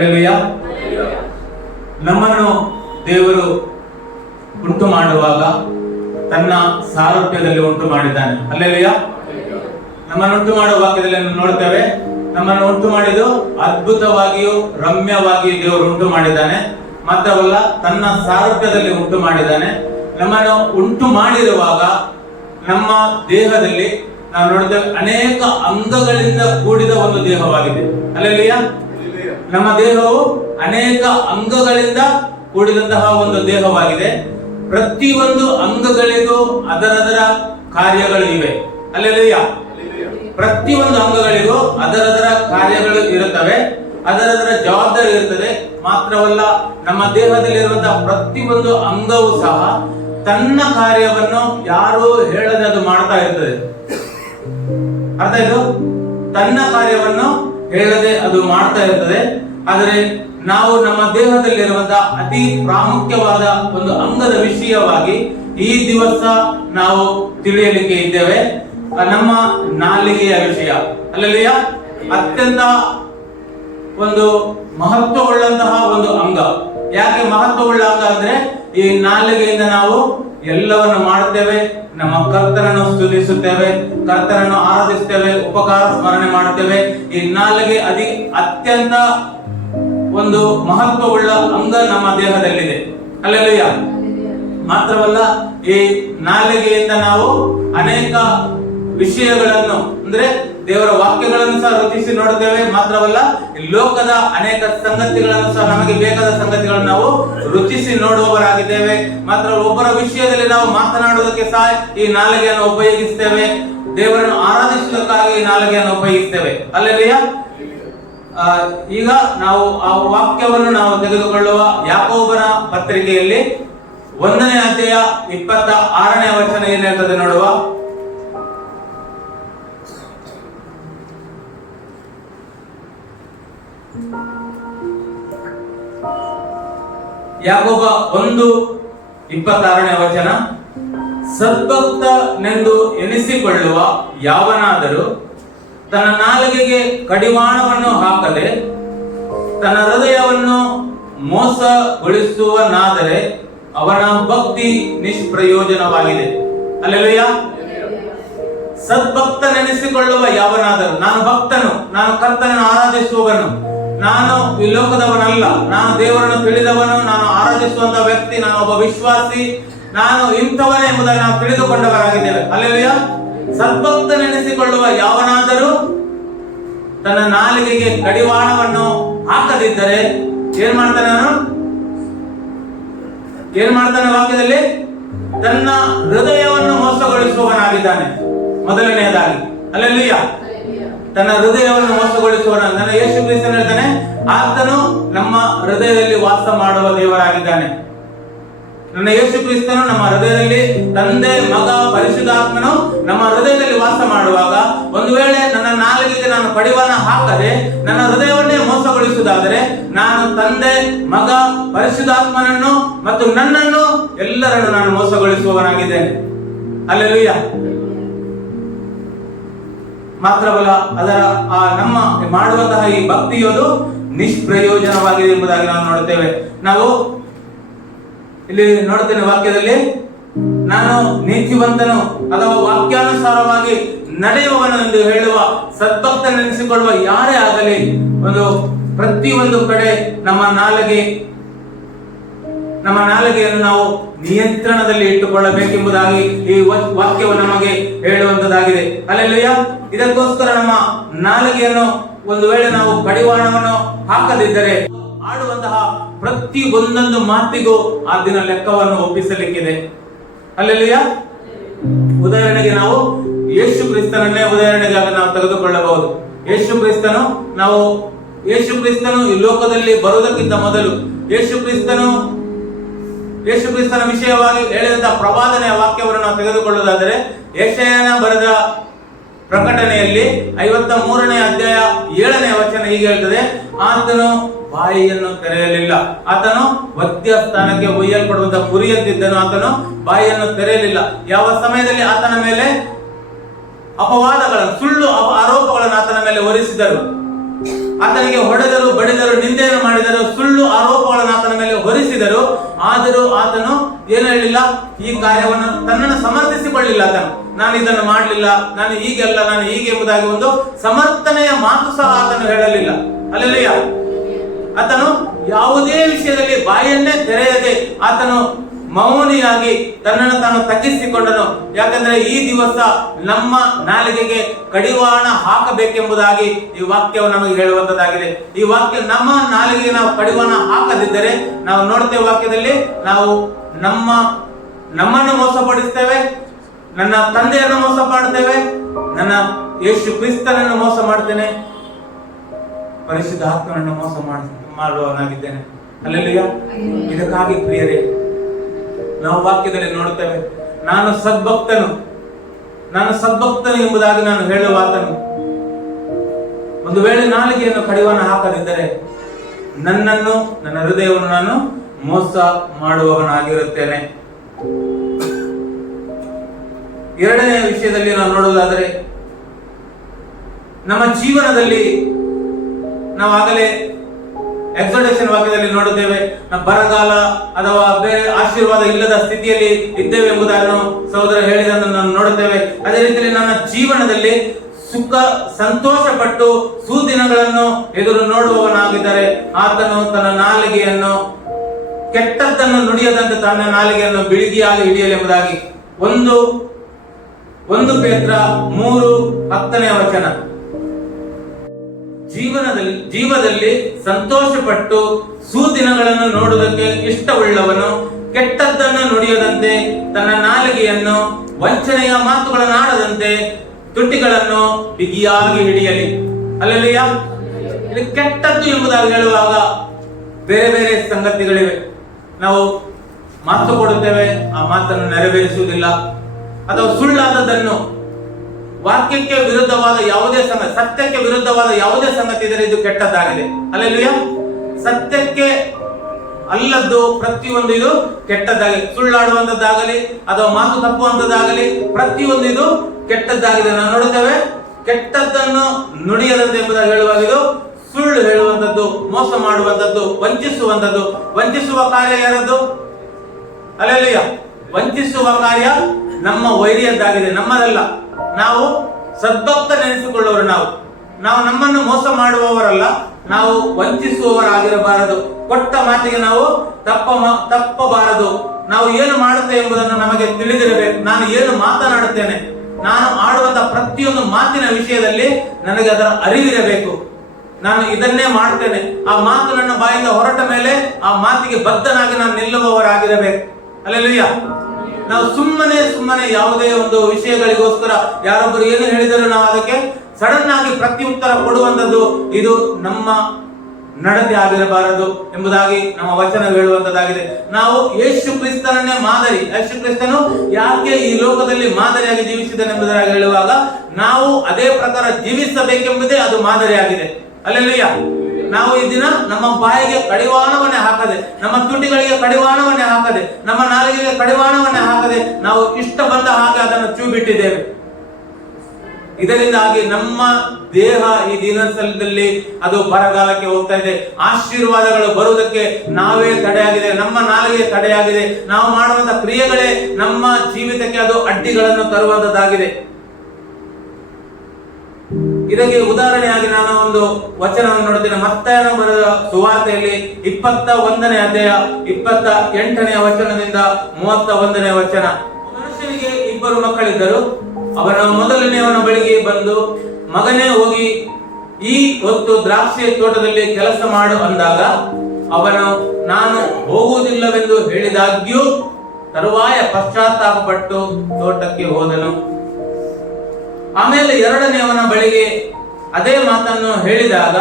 Hallelujah. ನಮ್ಮನ್ನು ದೇವರು ಉಂಟು ಮಾಡುವಾಗ ತನ್ನ ಸಾರೂಪ್ಯದಲ್ಲಿ ಉಂಟು ಮಾಡಿದ್ದಾನೆ. ಹಲ್ಲೆಲೂಯಾ. ನಮ್ಮನ್ನು ಉಂಟು ಮಾಡುವ ವಾಕ್ಯದಲ್ಲಿ ನೋಡ್ತೇವೆ, ನಮ್ಮನ್ನು ಉಂಟು ಮಾಡಿದ್ದು ಅದ್ಭುತವಾಗಿಯೂ ರಮ್ಯವಾಗಿಯೂ ದೇವರು ಉಂಟು ಮಾಡಿದ್ದಾನೆ. ಮಾತ್ರವಲ್ಲ, ತನ್ನ ಸಾರೂಪ್ಯದಲ್ಲಿ ಉಂಟು ಮಾಡಿದ್ದಾನೆ. ನಮ್ಮನ್ನು ಉಂಟು ಮಾಡಿರುವಾಗ ನಮ್ಮ ದೇಹದಲ್ಲಿ ನಾವು ನೋಡಿದ್ದೇವೆ ಅನೇಕ ಅಂಗಗಳಿಂದ ಕೂಡಿದ ಒಂದು ದೇಹವಾಗಿದೆ. ಹಲ್ಲೆಲೂಯಾ. ನಮ್ಮ ದೇಹವು ಅನೇಕ ಅಂಗಗಳಿಂದ ಕೂಡಿದಂತಹ ಒಂದು ದೇಹವಾಗಿದೆ. ಪ್ರತಿಯೊಂದು ಅಂಗಗಳಿಗೂ ಅದರದರ ಕಾರ್ಯಗಳು ಇವೆ. ಹಲ್ಲೆಲೂಯಾ. ಪ್ರತಿಯೊಂದು ಅಂಗಗಳಿಗೂ ಅದರದರ ಕಾರ್ಯಗಳು ಇರುತ್ತವೆ, ಅದರದರ ಜವಾಬ್ದಾರಿ ಇರುತ್ತದೆ. ಮಾತ್ರವಲ್ಲ, ನಮ್ಮ ದೇಹದಲ್ಲಿರುವಂತಹ ಪ್ರತಿಯೊಂದು ಅಂಗವೂ ಸಹ ತನ್ನ ಕಾರ್ಯವನ್ನು ಯಾರೂ ಹೇಳದೆ ಅದು ಮಾಡ್ತಾ ಇರ್ತದೆ. ಅರ್ಥ ಇದು, ತನ್ನ ಕಾರ್ಯವನ್ನು ಹೇಳದೆ ಅದು ಮಾಡ್ತಾ ಇರ್ತದೆ. ಆದರೆ ನಾವು ನಮ್ಮ ದೇಹದಲ್ಲಿರುವಂತಹ ಅತಿ ಪ್ರಾಮುಖ್ಯವಾದ ಒಂದು ಅಂಗದ ವಿಷಯವಾಗಿ ಈ ದಿವಸ ನಾವು ತಿಳಿಯಲಿಕ್ಕೆ ಇದ್ದೇವೆ, ನಮ್ಮ ನಾಲಿಗೆಯ ವಿಷಯ. ಹಲ್ಲೆಲೂಯಾ. ಅತ್ಯಂತ ಒಂದು ಮಹತ್ವವುಳ್ಳಂತಹ ಒಂದು ಅಂಗ. ಯಾಕೆ ಮಹತ್ವವುಳ್ಳ ಅಂಗ ಅಂದ್ರೆ, ಈ ನಾಲಿಗೆಯಿಂದ ನಾವು ಎಲ್ಲವನ್ನು ಮಾಡುತ್ತೇವೆ. ನಮ್ಮ ಕರ್ತನನ್ನು ಸ್ತುತಿಸುತ್ತೇವೆ, ಕರ್ತನನ್ನು ಆರಾಧಿಸುತ್ತೇವೆ, ಉಪಕಾರ ಸ್ಮರಣೆ ಮಾಡುತ್ತೇವೆ. ಈ ನಾಲಿಗೆ ಅತ್ಯಂತ ಒಂದು ಮಹತ್ವವುಳ್ಳ ಅಂಗ ನಮ್ಮ ದೇಹದಲ್ಲಿದೆ. ಹಲ್ಲೆಲೂಯಾ. ಮಾತ್ರವಲ್ಲ, ಈ ನಾಲಿಗೆಯಿಂದ ನಾವು ಅನೇಕ ವಿಷಯಗಳನ್ನು ಅಂದ್ರೆ ದೇವರ ವಾಕ್ಯಗಳನ್ನು ಸಹ ರುಚಿಸಿ ನೋಡುತ್ತೇವೆ. ಮಾತ್ರವಲ್ಲ, ಈ ಲೋಕದ ಅನೇಕ ಸಂಗತಿಗಳನ್ನು ಸಹ, ನಮಗೆ ಬೇಕಾದ ಸಂಗತಿಗಳನ್ನು ನಾವು ರುಚಿಸಿ ನೋಡುವವರಾಗಿದ್ದೇವೆ. ಮಾತ್ರ ಒಬ್ಬರ ವಿಷಯದಲ್ಲಿ ನಾವು ಮಾತನಾಡುವುದಕ್ಕೆ ಸಹ ಈ ನಾಲಿಗೆಯನ್ನು ಉಪಯೋಗಿಸ್ತೇವೆ. ದೇವರನ್ನು ಆರಾಧಿಸುವುದಕ್ಕಾಗಿ ಈ ನಾಲಿಗೆಯನ್ನು ಉಪಯೋಗಿಸ್ತೇವೆ. ಹಲ್ಲೆಲೂಯಾ. ಈಗ ನಾವು ಆ ವಾಕ್ಯವನ್ನು ನಾವು ತೆಗೆದುಕೊಳ್ಳುವ ಯಾಕೋಬನ ಪತ್ರಿಕೆಯಲ್ಲಿ 1ನೇ ಅಧ್ಯಾಯ 26ನೇ ವಚನ ಏನ್ ಹೇಳ್ತದೆ ನೋಡುವ. ಯಾಕೋಬ 1:26ನೇ ವಚನ, ಸದ್ಭಕ್ತನೆಂದು ಎನಿಸಿಕೊಳ್ಳುವ ಯಾವನಾದರೂ ತನ್ನ ನಾಲಿಗೆಗೆ ಕಡಿವಾಣವನ್ನು ಹಾಕದೆ ತನ್ನ ಹೃದಯವನ್ನು ಮೋಸಗೊಳಿಸುವನಾದರೆ ಅವನ ಭಕ್ತಿ ನಿಷ್ಪ್ರಯೋಜನವಾಗಿದೆ. ಹಲ್ಲೆಲೂಯಾ. ಸದ್ಭಕ್ತನೆನಿಸಿಕೊಳ್ಳುವ ಯಾವನಾದರೂ, ನಾನು ಭಕ್ತನು, ನಾನು ಕರ್ತನನ್ನು ಆರಾಧಿಸುವವನು, ನಾನು ಈ ಲೋಕದವನಲ್ಲ, ನಾನು ದೇವರನ್ನು ತಿಳಿದವನು, ನಾನು ಆರಾಧಿಸುವಂತ ವ್ಯಕ್ತಿ, ನಾನು ಒಬ್ಬ ವಿಶ್ವಾಸಿ, ನಾನು ಇಂಥವನೇ ಎಂಬುದನ್ನು ನಾವು ತಿಳಿದುಕೊಂಡವರಾಗಿದ್ದೇವೆ. ಹಲ್ಲೆಲೂಯಾ. ಸದ್ಭಕ್ತನೆನಿಸಿಕೊಳ್ಳುವ ಯಾವನಾದರೂ ತನ್ನ ನಾಲಿಗೆಗೆ ಕಡಿವಾಣವನ್ನು ಹಾಕದಿದ್ದರೆ ಏನ್ ಮಾಡ್ತಾನೆ? ಏನ್ ಮಾಡ್ತಾನೆ? ವಾಕ್ಯದಲ್ಲಿ ತನ್ನ ಹೃದಯವನ್ನು ಮೋಸಗೊಳಿಸುವವನಾಗಿದ್ದಾನೆ. ಮೊದಲನೆಯದಾಗಿ ಹಲ್ಲೆಲೂಯಾ. ತನ್ನ ಹೃದಯವನ್ನು ಮೋಸಗೊಳಿಸುವವನ ನನ್ನ ಯೇಸು ಕ್ರಿಸ್ತನು ಹೇಳ್ತಾನೆ, ಆತನು ನಮ್ಮ ಹೃದಯದಲ್ಲಿ ವಾಸ ಮಾಡುವ ದೇವರಾಗಿದ್ದಾನೆ. ನನ್ನ ಯೇಸು ಕ್ರಿಸ್ತನು ನಮ್ಮ ಹೃದಯದಲ್ಲಿ, ತಂದೆ, ಮಗ, ಪರಿಶುದ್ಧಾತ್ಮನು ನಮ್ಮ ಹೃದಯದಲ್ಲಿ ವಾಸ ಮಾಡುವಾಗ, ಒಂದು ವೇಳೆ ನನ್ನ ನಾಲಿಗೆಗೆ ನಾನು ಕಡಿವಾಣ ಹಾಕದೆ ನನ್ನ ಹೃದಯವನ್ನೇ ಮೋಸಗೊಳಿಸುವುದಾದರೆ, ನಾನು ತಂದೆ, ಮಗ, ಪರಿಶುದ್ಧಾತ್ಮನನ್ನು ಮತ್ತು ನನ್ನನ್ನು ಎಲ್ಲರನ್ನು ನಾನು ಮೋಸಗೊಳಿಸುವವನಾಗಿದ್ದೇನೆ. ಹಲ್ಲೆಲೂಯಾ. ಮಾತ್ರವಲ್ಲ, ಅದರ ನಮ್ಮ ಮಾಡುವಂತಹ ಈ ಭಕ್ತಿಯೋದು ನಿಷ್ಪ್ರಯೋಜನವಾಗಿದೆ ಎಂಬುದಾಗಿ ನಾವು ನೋಡುತ್ತೇವೆ. ನಾವು ಇಲ್ಲಿ ನೋಡುತ್ತೇನೆ ವಾಕ್ಯದಲ್ಲಿ, ನಾನು ನೀತಿವಂತನು ಅಥವಾ ವಾಕ್ಯಾನುಸಾರವಾಗಿ ನಡೆಯುವವನು ಎಂದು ಹೇಳುವ ಸದ್ಭಕ್ತನೆನಿಸಿಕೊಳ್ಳುವ ಯಾರೇ ಆಗಲಿ, ಒಂದು ಪ್ರತಿಯೊಂದು ಕಡೆ ನಮ್ಮ ನಾಲಿಗೆಯನ್ನು ನಾವು ನಿಯಂತ್ರಣದಲ್ಲಿ ಇಟ್ಟುಕೊಳ್ಳಬೇಕೆಂಬುದಾಗಿ ಈ ವಾಕ್ಯವು ನಮಗೆ ಹೇಳುವಂತದ್ದಾಗಿದೆ. ಹಲ್ಲೆಲೂಯಾ. ಇದಕ್ಕೋಸ್ಕರ ನಮ್ಮ ನಾಲಿಗೆಯನ್ನು ಒಂದು ವೇಳೆ ನಾವು ಕಡಿವಾಣವನ್ನು ಹಾಕದಿದ್ದರೆ ಆಡುವಂತಹ ಪ್ರತಿ ಒಂದೊಂದು ಮಾತಿಗೂ ಆ ದಿನ ಲೆಕ್ಕವನ್ನು ಒಪ್ಪಿಸಲಿಕ್ಕಿದೆ. ಹಲ್ಲೆಲೂಯಾ. ಉದಾಹರಣೆಗೆ ನಾವು ಯೇಸು ಕ್ರಿಸ್ತನನ್ನೇ ಉದಾಹರಣೆಗಾಗಿ ನಾವು ತೆಗೆದುಕೊಳ್ಳಬಹುದು. ಯೇಸು ಕ್ರಿಸ್ತನು ಈ ಲೋಕದಲ್ಲಿ ಬರುವುದಕ್ಕಿಂತ ಮೊದಲು ಯೇಸು ಕ್ರಿಸ್ತನ ವಿಷಯವಾಗಿ ಹೇಳಿದಂತಹ ಪ್ರವಾದನೆಯ ವಾಕ್ಯವನ್ನು ನಾವು ತೆಗೆದುಕೊಳ್ಳುವುದಾದರೆ, ಯೆಶಾಯನ ಬರೆದ ಪ್ರಕಟಣೆಯಲ್ಲಿ 53ನೇ ಅಧ್ಯಾಯ 7ನೇ ವಚನ ಹೀಗೆ ಹೇಳ್ತದೆ, ಆತನು ಬಾಯಿಯನ್ನು ತೆರೆಯಲಿಲ್ಲ. ಆತನು ವಧ್ಯ ಸ್ಥಾನಕ್ಕೆ ಒಯ್ಯಲ್ಪಡುವಂತ ಕುರಿಯಂತಿದ್ದನು, ಆತನು ಬಾಯಿಯನ್ನು ತೆರೆಯಲಿಲ್ಲ. ಯಾವ ಸಮಯದಲ್ಲಿ ಆತನ ಮೇಲೆ ಅಪವಾದಗಳನ್ನು, ಸುಳ್ಳು ಆರೋಪಗಳನ್ನು ಆತನ ಮೇಲೆ ಹೊರಿಸಿದರು. ಆತನಿಗೆ ಹೊಡೆದರು, ಬಡಿದರು, ನಿಂದೆಯನ್ನು ಮಾಡಿದರು, ಸುಳ್ಳು ಆರೋಪಗಳನ್ನು ಆತನ ಮೇಲೆ ಹೊರಿಸಿದರು. ಆದರೂ ಆತನು ಏನು ಹೇಳಿಲ್ಲ, ಈ ಕಾರ್ಯವನ್ನು ತನ್ನನ್ನು ಸಮರ್ಥಿಸಿಕೊಳ್ಳಿಲ್ಲ. ಆತನು ನಾನು ಇದನ್ನು ಮಾಡಲಿಲ್ಲ, ನಾನು ಹೀಗೆಲ್ಲ, ನಾನು ಹೀಗೆ ಎಂಬುದಾಗಿ ಒಂದು ಸಮರ್ಥನೆಯ ಮಾತು ಸಹ ಆತನು ಹೇಳಲಿಲ್ಲ. ಅಲ್ಲೆಲ್ಲಯ್ಯ, ಆತನು ಯಾವುದೇ ವಿಷಯದಲ್ಲಿ ಬಾಯನ್ನೇ ತೆರೆಯದೆ ಆತನು ಮೌನಿಯಾಗಿ ತನ್ನನ್ನು ತಾನು ತಗ್ಗಿಸಿಕೊಂಡನು. ಯಾಕಂದ್ರೆ ಈ ದಿವಸ ನಮ್ಮ ನಾಲಿಗೆಗೆ ಕಡಿವಾಣ ಹಾಕಬೇಕೆಂಬುದಾಗಿ ಈ ವಾಕ್ಯವು ನಮಗೆ ಹೇಳುವಂತದ್ದಾಗಿದೆ. ಈ ವಾಕ್ಯ ನಮ್ಮ ನಾಲಿಗೆಗೆ ನಾವು ಕಡಿವಾಣ ಹಾಕದಿದ್ದರೆ ನಾವು ನೋಡ್ತೇವೆ ವಾಕ್ಯದಲ್ಲಿ, ನಾವು ನಮ್ಮನ್ನು ಮೋಸಪಡಿಸ್ತೇವೆ, ನನ್ನ ತಂದೆಯನ್ನು ಮೋಸ ಮಾಡ್ತೇವೆ, ನನ್ನ ಯೇಸು ಕ್ರಿಸ್ತನನ್ನು ಮೋಸ ಮಾಡ್ತೇನೆ, ಪರಿಶುದ್ಧ ಆತ್ಮನನ್ನು ಮೋಸ ಮಾಡುವವನಾಗಿದ್ದೇನೆ. ಅಲ್ಲೆಲ್ಲೂಯಾ. ಇದಕ್ಕಾಗಿ ಪ್ರಿಯರೇ, ನಾವು ವಾಕ್ಯದಲ್ಲಿ ನೋಡುತ್ತೇವೆ, ನಾನು ಸದ್ಭಕ್ತನು ಎಂಬುದಾಗಿ ನಾನು ಹೇಳುವ ಆತನು ಒಂದು ವೇಳೆ ನಾಲಿಗೆಯನ್ನು ಕಡಿವಾಣ ಹಾಕದಿದ್ದರೆ ನನ್ನನ್ನು, ನನ್ನ ಹೃದಯವನ್ನು ನಾನು ಮೋಸ ಮಾಡುವವನಾಗಿರುತ್ತೇನೆ. ಎರಡನೆಯ ವಿಷಯದಲ್ಲಿ ನಾವು ನೋಡುವುದಾದರೆ, ನಮ್ಮ ಜೀವನದಲ್ಲಿ ನಾವಾಗಲೇ ಎಕ್ಸೋಡೇಷನ್ ವಾಕ್ಯದಲ್ಲಿ ನೋಡುತ್ತೇವೆ, ಬರಗಾಲ ಅಥವಾ ಬೇರೆ ಆಶೀರ್ವಾದ ಇಲ್ಲದ ಸ್ಥಿತಿಯಲ್ಲಿ ಇದ್ದೇವೆ ಎಂಬುದನ್ನು ಸಹೋದರ ಹೇಳಿದನ್ನು ನಾವು ನೋಡುತ್ತೇವೆ. ಅದೇ ರೀತಿಯಲ್ಲಿ ನನ್ನ ಜೀವನದಲ್ಲಿ ಸುಖ ಸಂತೋಷ ಪಟ್ಟು ಸುದಿನಗಳನ್ನು ಎದುರು ನೋಡುವವನಾಗಿದ್ದರೆ ಆತನು ತನ್ನ ನಾಲಿಗೆಯನ್ನು ಕೆಟ್ಟದ್ದನ್ನು ನುಡಿಯದಂತೆ ತನ್ನ ನಾಲಿಗೆಯನ್ನು ಬಿಳಿಗಿಯಾಗಿ ಹಿಡಿಯಲಿ ಎಂಬುದಾಗಿ 1 ಪೇತ್ರ 3:10 ಜೀವದಲ್ಲಿ ಸಂತೋಷ ಪಟ್ಟು ಸುದಿನಗಳನ್ನು ನೋಡುವುದಕ್ಕೆ ಇಷ್ಟವುಳ್ಳವನು ಕೆಟ್ಟದ್ದನ್ನು ನುಡಿಯದಂತೆ ತನ್ನ ನಾಲಿಗೆಯನ್ನು ವಂಚನೆಯ ಮಾತುಗಳನ್ನಾಡದಂತೆ ತುಟಿಗಳನ್ನು ಬಿಗಿಯಾಗಿ ಹಿಡಿಯಲಿ. ಅಲ್ಲೆಲ್ಲಯ್ಯ, ಇದು ಕೆಟ್ಟದ್ದು ಎಂಬುದಾಗಿ ಹೇಳುವಾಗ ಬೇರೆ ಬೇರೆ ಸಂಗತಿಗಳಿವೆ. ನಾವು ಮಾತು ಕೊಡುತ್ತೇವೆ, ಆ ಮಾತನ್ನು ನೆರವೇರಿಸುವುದಿಲ್ಲ, ಅಥವಾ ಸುಳ್ಳಾದದನ್ನು, ವಾಕ್ಯಕ್ಕೆ ವಿರುದ್ಧವಾದ ಯಾವುದೇ ಸಂಗತಿ, ಸತ್ಯಕ್ಕೆ ವಿರುದ್ಧವಾದ ಯಾವುದೇ ಸಂಗತಿ ಇದ್ದರೆ ಇದು ಕೆಟ್ಟದ್ದಾಗಿದೆ. ಅಲ್ಲೆಲ್ಲೂಯಾ. ಸತ್ಯಕ್ಕೆ ಅಲ್ಲದ್ದು ಪ್ರತಿಯೊಂದು ಇದು ಕೆಟ್ಟದ್ದಾಗಿದೆ. ಸುಳ್ಳಾಡುವಂತದ್ದಾಗಲಿ ಅಥವಾ ಮಾತು ತಪ್ಪುವಂತದ್ದಾಗಲಿ ಪ್ರತಿಯೊಂದು ಇದು ಕೆಟ್ಟದ್ದಾಗಿದೆ. ನಾವು ನೋಡುತ್ತೇವೆ, ಕೆಟ್ಟದ್ದನ್ನು ನುಡಿಯದಂತೆ ಎಂಬುದಾಗಿ ಹೇಳುವಾಗ ಇದು ಸುಳ್ಳು ಹೇಳುವಂತದ್ದು, ಮೋಸ ಮಾಡುವಂತದ್ದು, ವಂಚಿಸುವಂತದ್ದು. ವಂಚಿಸುವ ಕಾರ್ಯ ಯಾರದ್ದು? ಅಲ್ಲೆಲ್ಲೂಯಾ. ವಂಚಿಸುವ ಕಾರ್ಯ ನಮ್ಮ ವೈರಿಯದ್ದಾಗಿದೆ, ನಮ್ಮದಲ್ಲ. ನಾವು ಸದ್ಭಕ್ತನೆನಿಸಿಕೊಳ್ಳುವರು. ನಾವು ನಮ್ಮನ್ನು ಮೋಸ ಮಾಡುವವರಲ್ಲ, ನಾವು ವಂಚಿಸುವವರಾಗಿರಬಾರದು. ಕೊಟ್ಟ ಮಾತಿಗೆ ನಾವು ತಪ್ಪಬಾರದು. ನಾವು ಏನು ಮಾಡುತ್ತೇವೆ ಎಂಬುದನ್ನು ನಮಗೆ ತಿಳಿದಿರಬೇಕು. ನಾನು ಏನು ಮಾತನಾಡುತ್ತೇನೆ, ನಾನು ಆಡುವಂತ ಪ್ರತಿಯೊಂದು ಮಾತಿನ ವಿಷಯದಲ್ಲಿ ನನಗೆ ಅದರ ಅರಿವಿರಬೇಕು. ನಾನು ಇದನ್ನೇ ಮಾಡುತ್ತೇನೆ, ಆ ಮಾತು ನನ್ನ ಬಾಯಿಂದ ಹೊರಟ ಮೇಲೆ ಆ ಮಾತಿಗೆ ಬದ್ಧನಾಗಿ ನಾನು ನಿಲ್ಲುವವರಾಗಿರಬೇಕು. ಅಲ್ಲೆಲ್ಲೂಯಾ. ನಾವು ಸುಮ್ಮನೆ ಯಾವುದೇ ಒಂದು ವಿಷಯಗಳಿಗೋಸ್ಕರ ಯಾರೊಬ್ಬರು ಏನು ಹೇಳಿದರೂ ನಾವು ಅದಕ್ಕೆ ಸಡನ್ ಆಗಿ ಪ್ರತ್ಯುತ್ತರ ಕೊಡುವಂತದ್ದು ಇದು ನಮ್ಮ ನಡತೆ ಆಗಿರಬಾರದು ಎಂಬುದಾಗಿ ನಮ್ಮ ವಚನ ಹೇಳುವಂತದ್ದಾಗಿದೆ. ನಾವು ಯೇಸು ಕ್ರಿಸ್ತನನ್ನೇ ಮಾದರಿ, ಯೇಸು ಕ್ರಿಸ್ತನು ಯಾಕೆ ಈ ಲೋಕದಲ್ಲಿ ಮಾದರಿಯಾಗಿ ಜೀವಿಸಿದನೆಂಬುದಾಗಿ ಹೇಳುವಾಗ ನಾವು ಅದೇ ಪ್ರಕಾರ ಜೀವಿಸಬೇಕೆಂಬುದೇ ಅದು ಮಾದರಿಯಾಗಿದೆ. ಅಲ್ಲೆಲ್ಲೂಯಾ. ನಾವು ಈ ದಿನ ನಮ್ಮ ಬಾಯಿಗೆ ಕಡಿವಾಣವನ್ನೇ ಹಾಕದೆ, ನಮ್ಮ ತುಟಿಗಳಿಗೆ ಕಡಿವಾಣವನ್ನೇ ಹಾಕದೆ, ನಮ್ಮ ನಾಲಿಗೆಗೆ ಕಡಿವಾಣವನ್ನೇ ಹಾಕದೆ ನಾವು ಇಷ್ಟ ಬಂದ ಹಾಗೆ ಅದನ್ನು ಚೂಬಿಟ್ಟಿದ್ದೇವೆ. ಇದರಿಂದಾಗಿ ನಮ್ಮ ದೇಹ ಈ ದಿನದಲ್ಲಿ ಅದು ಬರಗಾಲಕ್ಕೆ ಹೋಗ್ತಾ ಇದೆ. ಆಶೀರ್ವಾದಗಳು ಬರುವುದಕ್ಕೆ ನಾವೇ ತಡೆಯಾಗಿದೆ, ನಮ್ಮ ನಾಲಿಗೆ ತಡೆಯಾಗಿದೆ. ನಾವು ಮಾಡುವಂತ ಕ್ರಿಯೆಗಳೇ ನಮ್ಮ ಜೀವಿತಕ್ಕೆ ಅದು ಅಡ್ಡಿಗಳನ್ನು ತರುವಂತದ್ದಾಗಿದೆ. ಇದಕ್ಕೆ ಉದಾಹರಣೆಯಾಗಿ ನಾನು ಒಂದು ವಚನವನ್ನು ನೋಡುತ್ತೇನೆ. ಮತ್ತಾಯನ ಬರೆದ ಸುವಾರ್ತೆಯಲ್ಲಿ 21ನೇ ಅಧ್ಯಾಯ 28ನೇ ವಚನದಿಂದ 31ನೇ ವಚನ. ಮನುಷ್ಯನಿಗೆ 2 ಮಕ್ಕಳಿದ್ದರು. ಅವನ ಮೊದಲನೆಯವನ ಬಳಿಗೆ ಬಂದು, ಮಗನೇ, ಹೋಗಿ ಈ ಹೊತ್ತು ದ್ರಾಕ್ಷಿ ತೋಟದಲ್ಲಿ ಕೆಲಸ ಮಾಡು ಅಂದಾಗ ಅವನು ನಾನು ಹೋಗುವುದಿಲ್ಲವೆಂದು ಹೇಳಿದಾಗ್ಯೂ ತರುವಾಯ ಪಶ್ಚಾತ್ತಾಪ ಪಟ್ಟು ತೋಟಕ್ಕೆ ಹೋದನು. ಆಮೇಲೆ 2ನೇಯವನ ಬಳಿಗೆ ಅದೇ ಮಾತನ್ನು ಹೇಳಿದಾಗ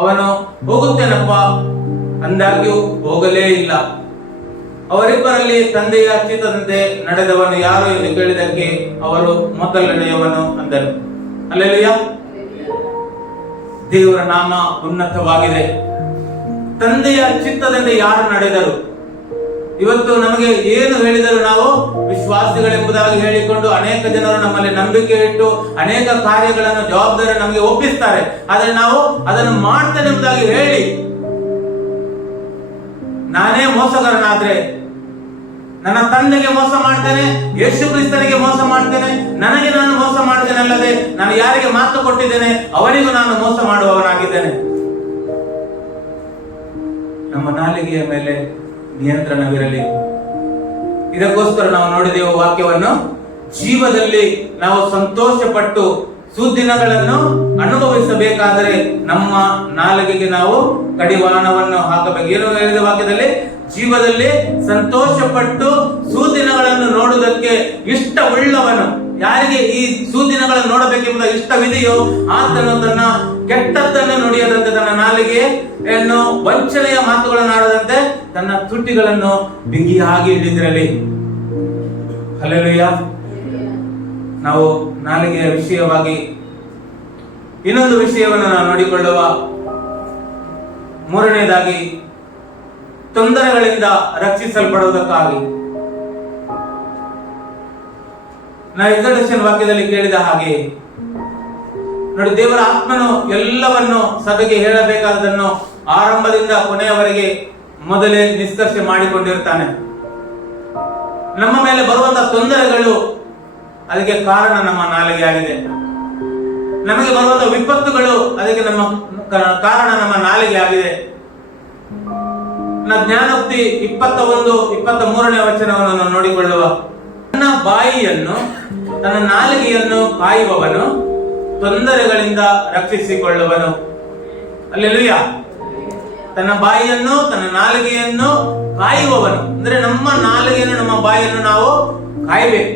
ಅವನು ಹೋಗುತ್ತೇನಪ್ಪ ಅಂದಾಗ್ಯೂ ಹೋಗಲೇ ಇಲ್ಲ. ಅವರಿಬ್ಬರಲ್ಲಿ ತಂದೆಯ ಚಿತ್ತದಂತೆ ನಡೆದವನು ಯಾರು ಎಂದು ಕೇಳಿದಕ್ಕೆ ಅವರು ಮೊದಲನೆಯವನು ಅಂದರು. ಅಲ್ಲೆಲ್ಲೂಯಾ. ದೇವರ ನಾಮ ಉನ್ನತವಾಗಿದೆ. ತಂದೆಯ ಚಿತ್ತದಂತೆ ಯಾರು ನಡೆದರು? ಇವತ್ತು ನಮಗೆ ಏನು ಹೇಳಿದರೂ ನಾವು ವಿಶ್ವಾಸಿಗಳೆಂಬುದಾಗಿ ಹೇಳಿಕೊಂಡು ಅನೇಕ ಜನರು ನಮ್ಮಲ್ಲಿ ನಂಬಿಕೆ ಇಟ್ಟು ಅನೇಕ ಕಾರ್ಯಗಳನ್ನು ಜವಾಬ್ದಾರಿ ನಮಗೆ ಒಪ್ಪಿಸ್ತಾರೆ. ಆದ್ರೆ ನಾವು ಅದನ್ನು ಮಾಡ್ತೇನೆ ಎಂಬುದಾಗಿ ಹೇಳಿ ನಾನೇ ಮೋಸಗಾರನಾದ್ರೆ, ನನ್ನ ತಂದೆಗೆ ಮೋಸ ಮಾಡ್ತೇನೆ, ಯೇಸು ಕ್ರಿಸ್ತನಿಗೆ ಮೋಸ ಮಾಡ್ತೇನೆ, ನನಗೆ ನಾನು ಮೋಸ ಮಾಡ್ತೇನೆ ಅಲ್ಲದೆ ನಾನು ಯಾರಿಗೆ ಮಾತು ಕೊಟ್ಟಿದ್ದೇನೆ ಅವನಿಗೂ ನಾನು ಮೋಸ ಮಾಡುವವನಾಗಿದ್ದೇನೆ. ನಮ್ಮ ನಾಲಿಗೆಯ ಮೇಲೆ ನಿಯಂತ್ರಣವಿರಲಿ. ಇದಕ್ಕೋಸ್ಕರ ನಾವು ನೋಡಿದೆವು ವಾಕ್ಯವನ್ನು, ಜೀವದಲ್ಲಿ ನಾವು ಸಂತೋಷ ಪಟ್ಟು ಸುದಿನಗಳನ್ನು ಅನುಭವಿಸಬೇಕಾದರೆ ನಮ್ಮ ನಾಲಿಗೆಗೆ ನಾವು ಕಡಿವಾಣವನ್ನು ಹಾಕಬೇಕು. ಏನು ಹೇಳಿದ ವಾಕ್ಯದಲ್ಲಿ? ಜೀವದಲ್ಲಿ ಸಂತೋಷ ಪಟ್ಟು ಸುದಿನಗಳನ್ನು ನೋಡುವುದಕ್ಕೆ ಇಷ್ಟವುಳ್ಳವನು, ಯಾರಿಗೆ ಈ ಸುದಿನಗಳನ್ನು ನೋಡಬೇಕೆಂಬ ಇಷ್ಟವಿದೆಯೋ ಆತನು ತನ್ನ ಕೆಟ್ಟದ್ದನ್ನು ನುಡಿಯದಂತೆ, ತನ್ನ ನಾಲಿಗೆಯನ್ನು ವಂಚನೆಯ ಮಾತುಗಳನ್ನು ಆಡದಂತೆ ತನ್ನ ತುಟಿಗಳನ್ನು ಬಿಗಿಯಾಗಿ ಹಿಡಿದಿರಲಿ. ಹಲ್ಲೆಲೂಯಾ. ನಾವು ನಾಲಿಗೆಯ ವಿಷಯವಾಗಿ ಇನ್ನೊಂದು ವಿಷಯವನ್ನು ನಾವು ನೋಡಿಕೊಳ್ಳುವ. ಮೂರನೆಯದಾಗಿ, ತೊಂದರೆಗಳಿಂದ ರಕ್ಷಿಸಲ್ಪಡುವುದಕ್ಕಾಗಿ ನಾವು ಎಕ್ಸಾರ್ಟೇಷನ್ ವಾಕ್ಯದಲ್ಲಿ ಕೇಳಿದ ಹಾಗೆ ನೋಡಿ, ದೇವರ ಆತ್ಮನು ಎಲ್ಲವನ್ನು ಸಭೆಗೆ ಹೇಳಬೇಕಾದದನ್ನು ಆರಂಭದಿಂದ ಕೊನೆಯವರೆಗೆ ಮೊದಲೇ ನಿಷ್ಕರ್ಷೆ ಮಾಡಿಕೊಂಡಿರ್ತಾನೆ. ನಮ್ಮ ಮೇಲೆ ಬರುವಂತಹ ತೊಂದರೆಗಳು ಅದಕ್ಕೆ ಕಾರಣ ನಮ್ಮ ನಾಲಿಗೆ ಆಗಿದೆ. ನಮಗೆ ಬರುವಂತಹ ವಿಪತ್ತುಗಳು ಅದಕ್ಕೆ ನಮ್ಮ ಕಾರಣ ನಮ್ಮ ನಾಲಿಗೆ ಆಗಿದೆ. ಜ್ಞಾನೋಕ್ತಿ 21-23ನೇ ವಚನವನ್ನು ನೋಡಿಕೊಳ್ಳುವ. ತನ್ನ ಬಾಯಿಯನ್ನು ತನ್ನ ನಾಲಿಗೆಯನ್ನು ಕಾಯುವವನು ತೊಂದರೆಗಳಿಂದ ರಕ್ಷಿಸಿಕೊಳ್ಳುವನು. ಹಲ್ಲೆಲೂಯಾ. ತನ್ನ ಬಾಯಿಯನ್ನು ತನ್ನ ನಾಲಿಗೆಯನ್ನು ಕಾಯುವವನು ಅಂದ್ರೆ ನಮ್ಮ ನಾಲಿಗೆಯನ್ನು ನಮ್ಮ ಬಾಯಿಯನ್ನು ನಾವು ಕಾಯಬೇಕು.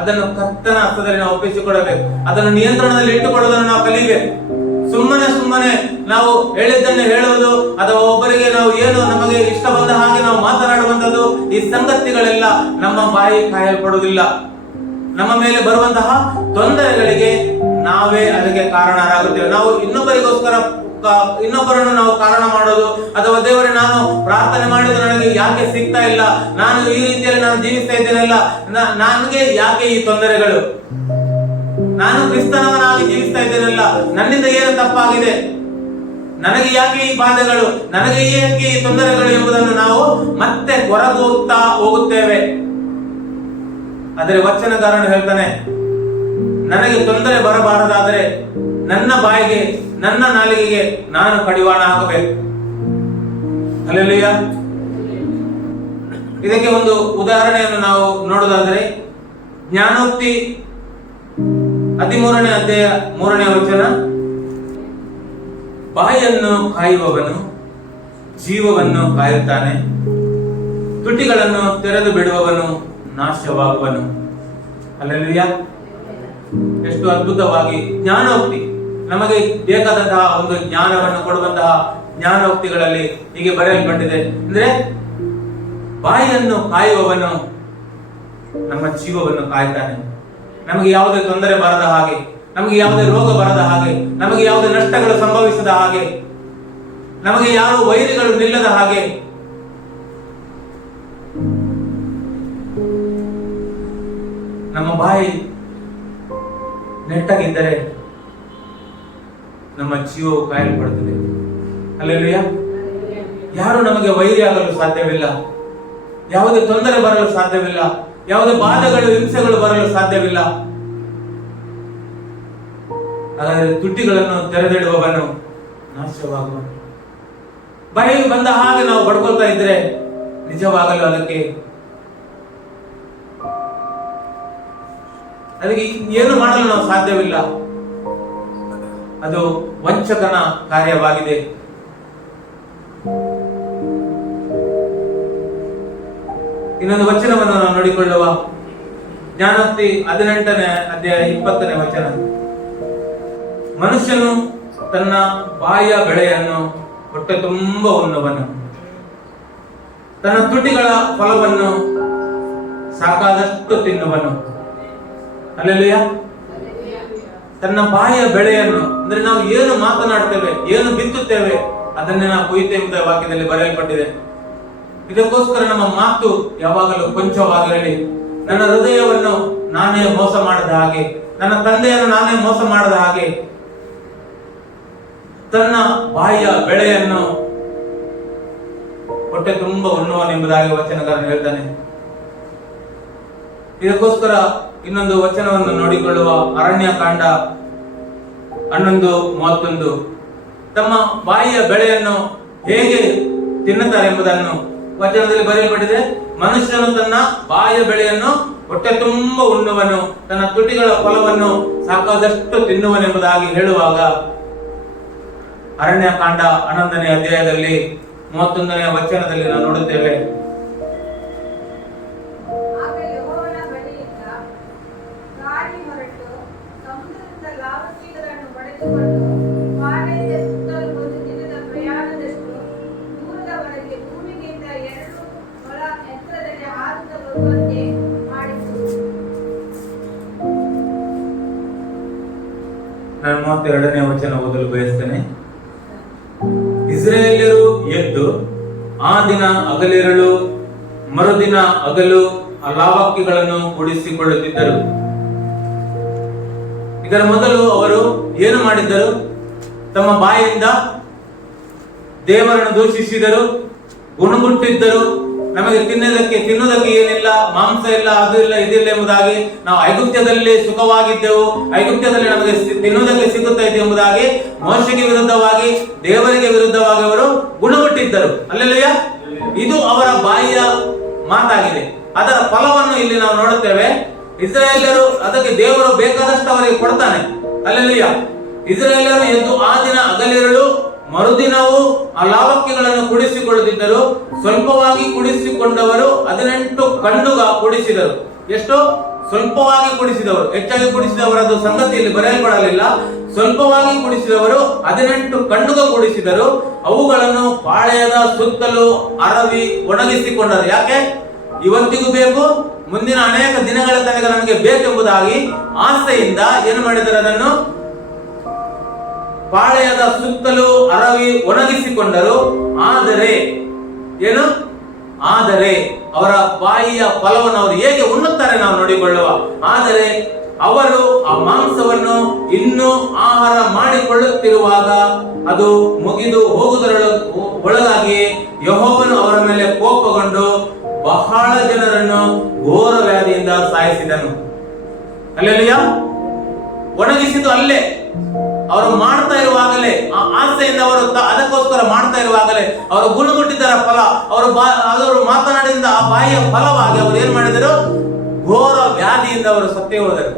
ಅದನ್ನು ಕರ್ತನ ಹಸ್ತದಲ್ಲಿ ನಾವು ಒಪ್ಪಿಸಿಕೊಡಬೇಕು. ಅದನ್ನು ನಿಯಂತ್ರಣದಲ್ಲಿ ಇಟ್ಟುಕೊಳ್ಳುವುದನ್ನು ನಾವು ಕಲಿಬೇಕು. ಸುಮ್ಮನೆ ನಾವು ಹೇಳಿದ್ದನ್ನು ಹೇಳುವುದು ಅಥವಾ ಒಬ್ಬರಿಗೆ ನಾವು ಏನು ನಮಗೆ ಇಷ್ಟ ಬಂದ ಹಾಗೆ ನಾವು ಮಾತನಾಡುವಂಥದ್ದು, ಈ ಸಂಗತಿಗಳೆಲ್ಲ ನಮ್ಮ ಬಾಯಿ ಕಾಯಲ್ಪಡುವುದಿಲ್ಲ. ನಮ್ಮ ಮೇಲೆ ಬರುವಂತಹ ತೊಂದರೆಗಳಿಗೆ ನಾವೇ ಅದಕ್ಕೆ ಕಾರಣರಾಗುತ್ತೇವೆ. ನಾವು ಇನ್ನೊಬ್ಬರನ್ನು ನಾವು ಕಾರಣ ಮಾಡೋದು, ಅಥವಾ ದೇವರೇ ನಾನು ಪ್ರಾರ್ಥನೆ ಮಾಡಿದ್ರೆ ನನಗೆ ಯಾಕೆ ಸಿಗ್ತಾ ಇಲ್ಲ, ನಾನು ಈ ರೀತಿಯಲ್ಲಿ ನಾನು ಜೀವಿಸ್ತಾ ಇದ್ದೇನಲ್ಲ, ನನಗೆ ಯಾಕೆ ಈ ತೊಂದರೆಗಳು, ನಾನು ಕ್ರಿಸ್ತನವನಾಗಿ ಜೀವಿಸ್ತಾ ಇದ್ದೇನಲ್ಲ, ನನ್ನಿಂದ ಏನು ತಪ್ಪಾಗಿದೆ, ನನಗೆ ಯಾಕೆ ಈ ಬಾಧೆಗಳು, ನನಗೆ ಯಾಕೆ ಈ ತೊಂದರೆಗಳು ಎಂಬುದನ್ನು ನಾವು ಮತ್ತೆ ಹೊರಗೋಗ್ತಾ ಹೋಗುತ್ತೇವೆ. ಆದರೆ ವಚನಕಾರನು ಹೇಳ್ತಾನೆ, ನನಗೆ ತೊಂದರೆ ಬರಬಾರದಾದರೆ ನನ್ನ ಬಾಯಿಗೆ ನನ್ನ ನಾಲಿಗೆಗೆ ನಾನು ಕಡಿವಾಣ ಹಾಕಬೇಕು. ಹಲ್ಲೆಲೂಯಾ. ಇದಕ್ಕೆ ಒಂದು ಉದಾಹರಣೆಯನ್ನು ನಾವು ನೋಡುವುದಾದರೆ, ಜ್ಞಾನೋಕ್ತಿ 13ನೇ ಅಧ್ಯಾಯ 3ನೇ ವಚನ, ಬಾಯನ್ನು ಕಾಯುವವನು ಜೀವವನ್ನು ಕಾಯುತ್ತಾನೆ, ತುಟಿಗಳನ್ನು ತೆರೆದು ಬಿಡುವವನು ನಾಶವಾಗುವನು. ಹಲ್ಲೆಲೂಯಾ. ಎಷ್ಟು ಅದ್ಭುತವಾಗಿ ಜ್ಞಾನೋಕ್ತಿ ನಮಗೆ ಬೇಕಾದಂತಹ ಒಂದು ಜ್ಞಾನವನ್ನು ಕೊಡುವಂತಹ ಜ್ಞಾನೋಕ್ತಿಗಳಲ್ಲಿ ಹೀಗೆ ಬರೆಯಲ್ಪಟ್ಟಿದೆ. ಅಂದ್ರೆ ಬಾಯಿಯನ್ನು ಕಾಯುವವನು ನಮ್ಮ ಜೀವವನ್ನು ಕಾಯ್ತಾನೆ. ನಮಗೆ ಯಾವುದೇ ತೊಂದರೆ ಬರದ ಹಾಗೆ, ನಮಗೆ ಯಾವುದೇ ರೋಗ ಬರದ ಹಾಗೆ, ನಮಗೆ ಯಾವುದೇ ನಷ್ಟಗಳು ಸಂಭವಿಸದ ಹಾಗೆ, ನಮಗೆ ಯಾವ ವೈರಿಗಳು ನಿಲ್ಲದ ಹಾಗೆ ನಮ್ಮ ಬಾಯಿ ನೆಟ್ಟಗಿದ್ದರೆ ನಮ್ಮ ಜೀವವು ಕಾಯಲ್ಪಡುತ್ತದೆ. ಹಲ್ಲೆಲೂಯಾ. ಯಾರು ನಮಗೆ ವೈರಿಯಾಗಲು ಸಾಧ್ಯವಿಲ್ಲ, ಯಾವುದೇ ತೊಂದರೆ ಬರಲು ಸಾಧ್ಯವಿಲ್ಲ, ಯಾವುದೇ ಬಾಧೆಗಳು ಹಿಂಸೆಗಳು ಬರಲು ಸಾಧ್ಯವಿಲ್ಲ. ಹಾಗಾದರೆ ತುಟಿಗಳನ್ನು ತೆರೆದಿಡುವವನು ನಾಶವಾಗುವನು. ಬಾಯಿಗೆ ಬಂದ ಹಾಗೆ ನಾವು ಬಡ್ಕೊಳ್ತಾ ಇದ್ರೆ ನಿಜವಾಗಲು ಅದಕ್ಕೆ ಏನು ಮಾಡಲು ನಾವು ಸಾಧ್ಯವಿಲ್ಲ. ಅದು ವಂಚಕನ ಕಾರ್ಯವಾಗಿದೆ. ಇನ್ನೊಂದು ವಚನವನ್ನು ನಾವು ನೋಡಿಕೊಳ್ಳುವ. ಜ್ಞಾನೋಕ್ತಿ 18ನೇ ಅಧ್ಯಾಯ 20ನೇ ವಚನ, ಮನುಷ್ಯನು ತನ್ನ ಬಾಯ ಬೆಳೆಯನ್ನು ಹೊಟ್ಟೆ ತುಂಬ ಉಣ್ಣುವನು, ತನ್ನ ತುಟಿಗಳ ಫಲವನ್ನು ಸಾಕಾದಷ್ಟು ತಿನ್ನುವನು. ಹಲ್ಲೆಲೂಯಾ. ತನ್ನ ಬಾಯ ಬೆಳೆಯನ್ನು ಅಂದ್ರೆ ನಾವು ಏನು ಮಾತನಾಡ್ತೇವೆ, ಏನು ಬಿತ್ತುತ್ತೇವೆ ಅದನ್ನೇ ನಾವು ಕೊಯ್ತೇವೆ ಎಂಬ ವಾಕ್ಯದಲ್ಲಿ ಬರೆಯಲ್ಪಟ್ಟಿದೆ. ಇದಕ್ಕೋಸ್ಕರ ನಮ್ಮ ಮಾತು ಯಾವಾಗಲೂ ಕೊಂಚವಾಗಿರಲಿ, ನನ್ನ ಹೃದಯವನ್ನು ನಾನೇ ಮೋಸ ಮಾಡದ ಹಾಗೆ, ನನ್ನ ತಂದೆಯನ್ನು ನಾನೇ ಮೋಸ ಮಾಡದ ಹಾಗೆ, ತನ್ನ ಬಾಯಿಯ ಬೆಳೆಯನ್ನು ಹೊಟ್ಟೆ ತುಂಬ ಉಣ್ಣುವನೆಂಬುದಾಗಿ ವಚನಗಾರನು ಹೇಳ್ತಾನೆ. ಇದಕ್ಕೋಸ್ಕರ ಇನ್ನೊಂದು ವಚನವನ್ನು ನೋಡಿಕೊಳ್ಳುವ. ಅರಣ್ಯಕಾಂಡ 11:31. ತಮ್ಮ ಬಾಯಿಯ ಬೆಳೆಯನ್ನು ಹೇಗೆ ತಿನ್ನುತ್ತಾರೆ ಎಂಬುದನ್ನು ವಚನದಲ್ಲಿ ಬರೆಯಲ್ಪಟ್ಟಿದೆ. ಮನುಷ್ಯನು ತನ್ನ ಬಾಯಿಯ ಬೆಳೆಯನ್ನು ಹೊಟ್ಟೆ ತುಂಬ ಉಣ್ಣುವನು, ತನ್ನ ತುಟಿಗಳ ಫಲವನ್ನು ಸಾಕಾದಷ್ಟು ತಿನ್ನುವನೆಂಬುದಾಗಿ ಹೇಳುವಾಗ ಅರಣ್ಯಕಾಂಡ 11ನೇ ಅಧ್ಯಾಯದಲ್ಲಿ 31ನೇ ವಚನದಲ್ಲಿ ನಾವು ನೋಡುತ್ತೇವೆ. ನಾನು 32ನೇ ವಚನ ಓದಲು ಬಯಸ್ತೇನೆ. ಇಸ್ರಾಯೇಲ್ಯರು ಎದ್ದು ಆ ದಿನ ಹಗಲಿರುಳು ಮರುದಿನ ಹಗಲು ಆ ಲಾವಾಕ್ಯಗಳನ್ನು ಕೂಡಿಸಿಕೊಳ್ಳುತ್ತಿದ್ದರು. ಇದರ ಮೊದಲು ಅವರು ಏನು ಮಾಡಿದ್ದರು? ತಮ್ಮ ಬಾಯಿಂದ ದೇವರನ್ನು ದೂಷಿಸಿದರು, ಗುಣಗುಟ್ಟಿದ್ದರು. ನಮಗೆ ತಿನ್ನುವುದಕ್ಕೆ ಏನಿಲ್ಲ, ಮಾಂಸ ಇಲ್ಲ, ಅದು ಇಲ್ಲ, ಇದಿಲ್ಲ ಎಂಬುದಾಗಿ, ನಾವು ಐಗುಪ್ತ್ಯದಲ್ಲಿ ಸುಖವಾಗಿದ್ದೆವು, ಐಗುಪ್ತ್ಯದಲ್ಲಿ ನಮಗೆ ತಿನ್ನುವುದಕ್ಕೆ ಸಿಗುತ್ತಾ ಇದೆ ಎಂಬುದಾಗಿ ಮೋಶೆಗೆ ವಿರುದ್ಧವಾಗಿ, ದೇವರಿಗೆ ವಿರುದ್ಧವಾಗಿ ಅವರು ಗುಣಗುಟ್ಟಿದ್ದರು. ಅಲ್ಲೆಲ್ಲಯ್ಯ, ಇದು ಅವರ ಬಾಯಿಯ ಮಾತಾಗಿದೆ. ಅದರ ಫಲವನ್ನು ಇಲ್ಲಿ ನಾವು ನೋಡುತ್ತೇವೆ. ಇಸ್ರಾಯೇಲರು ಅದಕ್ಕೆ ದೇವರು ಬೇಕಾದಷ್ಟು ಅವರಿಗೆ ಕೊಡ್ತಾನೆ. ಅಲ್ಲೆಲ್ಲಯ್ಯ, ಇಸ್ರಾಯೇಲರು ಎದ್ದು ಆ ದಿನ ಹಗಲಿರುಳು ಮರುದಿನವೂ ಆ ಲಾವಾಕ್ಯಗಳನ್ನು ಕುಡಿಸಿಕೊಳ್ಳುತ್ತಿದ್ದರು. ಸ್ವಲ್ಪವಾಗಿ ಕುಡಿಸಿಕೊಂಡವರು 18 ಕಣ್ಣುಗ ಕುಡಿಸಿದರು. ಎಷ್ಟು? ಸ್ವಲ್ಪವಾಗಿ ಕುಡಿಸಿದವರು. ಹೆಚ್ಚಾಗಿ ಕುಡಿಸಿದವರದು ಸಂಗತಿಯಲ್ಲಿ ಬರೆಯಲ್ಪಡಲಿಲ್ಲ. ಸ್ವಲ್ಪವಾಗಿ ಕುಡಿಸಿದವರು 18 ಕಣ್ಣುಗ ಕುಡಿಸಿದರು. ಅವುಗಳನ್ನು ಪಾಳೆಯದ ಸುತ್ತಲೂ ಅರವಿ ಒಣಗಿಸಿಕೊಂಡರು. ಯಾಕೆ? ಇವತ್ತಿಗೂ ಬೇಕು, ಮುಂದಿನ ಅನೇಕ ದಿನಗಳ ತನಕ ನಮಗೆ ಬೇಕೆಂಬುದಾಗಿ ಆಸೆಯಿಂದ ಏನು ಮಾಡಿದರೆ ಅದನ್ನು ಪಾಳೆಯದ ಸುತ್ತಲೂ ಅರವಿ ಒಣಗಿಸಿಕೊಂಡರು. ಆದರೆ ಏನು? ಆದರೆ ಅವರ ಬಾಯಿಯ ಫಲವನ್ನು ಅವರು ಹೇಗೆ ಉಣ್ಣುತ್ತಾರೆ ನಾವು ನೋಡಿಕೊಳ್ಳುವ. ಆದರೆ ಅವರು ಆ ಮಾಂಸವನ್ನು ಇನ್ನೂ ಆಹಾರ ಮಾಡಿಕೊಳ್ಳುತ್ತಿರುವಾಗ ಅದು ಮುಗಿದು ಒಳಗಾಗಿ ಯೆಹೋವನು ಅವರ ಮೇಲೆ ಕೋಪಗೊಂಡು ಬಹಳ ಜನರನ್ನು ಘೋರ ವ್ಯಾಧಿಯಿಂದ ಸಾಯಿಸಿದನು. ಅಲ್ಲೆಲ್ಲಯ್ಯ, ಒಣಗಿಸಿದ್ದು ಅಲ್ಲೇ. ಅವರು ಮಾಡ್ತಾ ಇರುವಾಗಲೇ, ಆ ಆಸೆಯಿಂದ ಅವರು ಅದಕ್ಕೋಸ್ಕರ ಮಾಡ್ತಾ ಇರುವಾಗಲೇ ಅವರು ಗುಣಗುಟ್ಟಿದ್ದರ ಫಲ, ಅವರು ಮಾತನಾಡಿದ ಆ ಬಾಯಿಯ ಫಲವಾಗಿ ಅವರು ಏನ್ ಮಾಡಿದರು? ಘೋರ ವ್ಯಾಧಿಯಿಂದ ಅವರು ಸತ್ತೇ ಹೋದರು.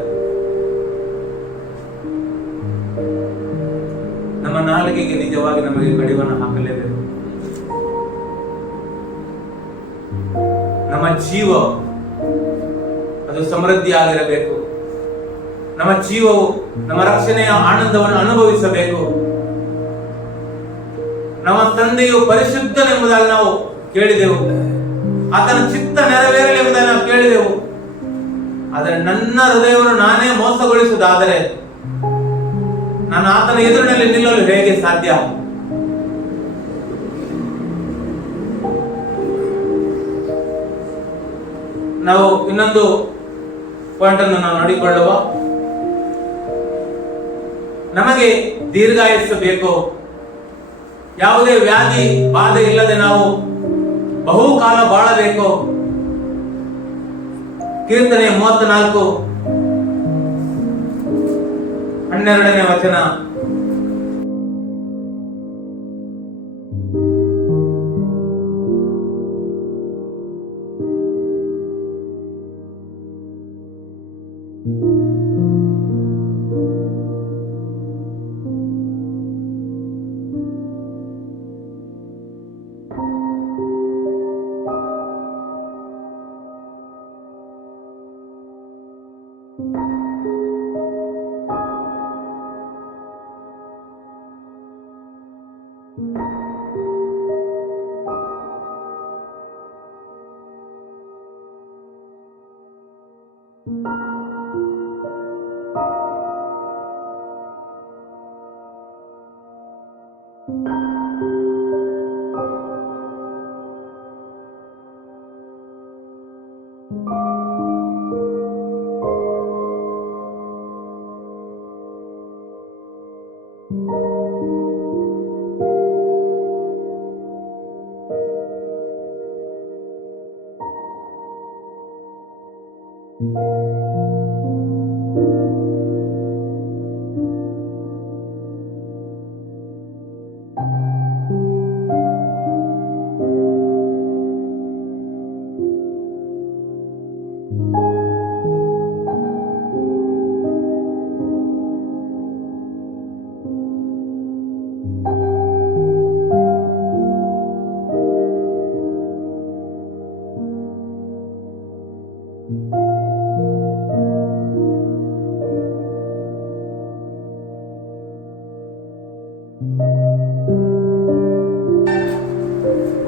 ನಮ್ಮ ನಾಲಿಗೆಗೆ ನಿಜವಾಗಿ ನಮಗೆ ಕಡಿವಾಣ ಹಾಕಲೇಬೇಕು. ನಮ್ಮ ಜೀವ ಅದು ಸಮೃದ್ಧಿ ಆಗಿರಬೇಕು. ನಮ್ಮ ಜೀವವು ನಮ್ಮ ರಕ್ಷಣೆಯ ಆನಂದವನ್ನು ಅನುಭವಿಸಬೇಕು. ನಮ್ಮ ತಂದೆಯು ಪರಿಶುದ್ಧನೆಂಬುದಾಗಿ ನಾವು ಕೇಳಿದೆವು, ಆತನ ಚಿತ್ತ ನೆರವೇರಲಿ ಎಂಬುದಾಗಿ ನಾವು ಕೇಳಿದೆವು. ಆದರೆ ನನ್ನ ಹೃದಯವನ್ನು ನಾನೇ ಮೋಸಗೊಳಿಸುವುದಾದರೆ ನಾನು ಆತನ ಎದುರಿನಲ್ಲಿ ನಿಲ್ಲಲು ಹೇಗೆ ಸಾಧ್ಯ? ನಾವು ಇನ್ನೊಂದು ಪಾಯಿಂಟ್ ಅನ್ನು ನಾವು ನೋಡಿಕೊಳ್ಳುವ. ನಮಗೆ ದೀರ್ಘಾಯಸ್ಸು ಬೇಕು. ಯಾವುದೇ ವ್ಯಾಧಿ ಬಾಧೆ ಇಲ್ಲದೆ ನಾವು ಬಹುಕಾಲ ಬಾಳಬೇಕು. ಕೀರ್ತನೆ 34:12ನೇ ವಚನ.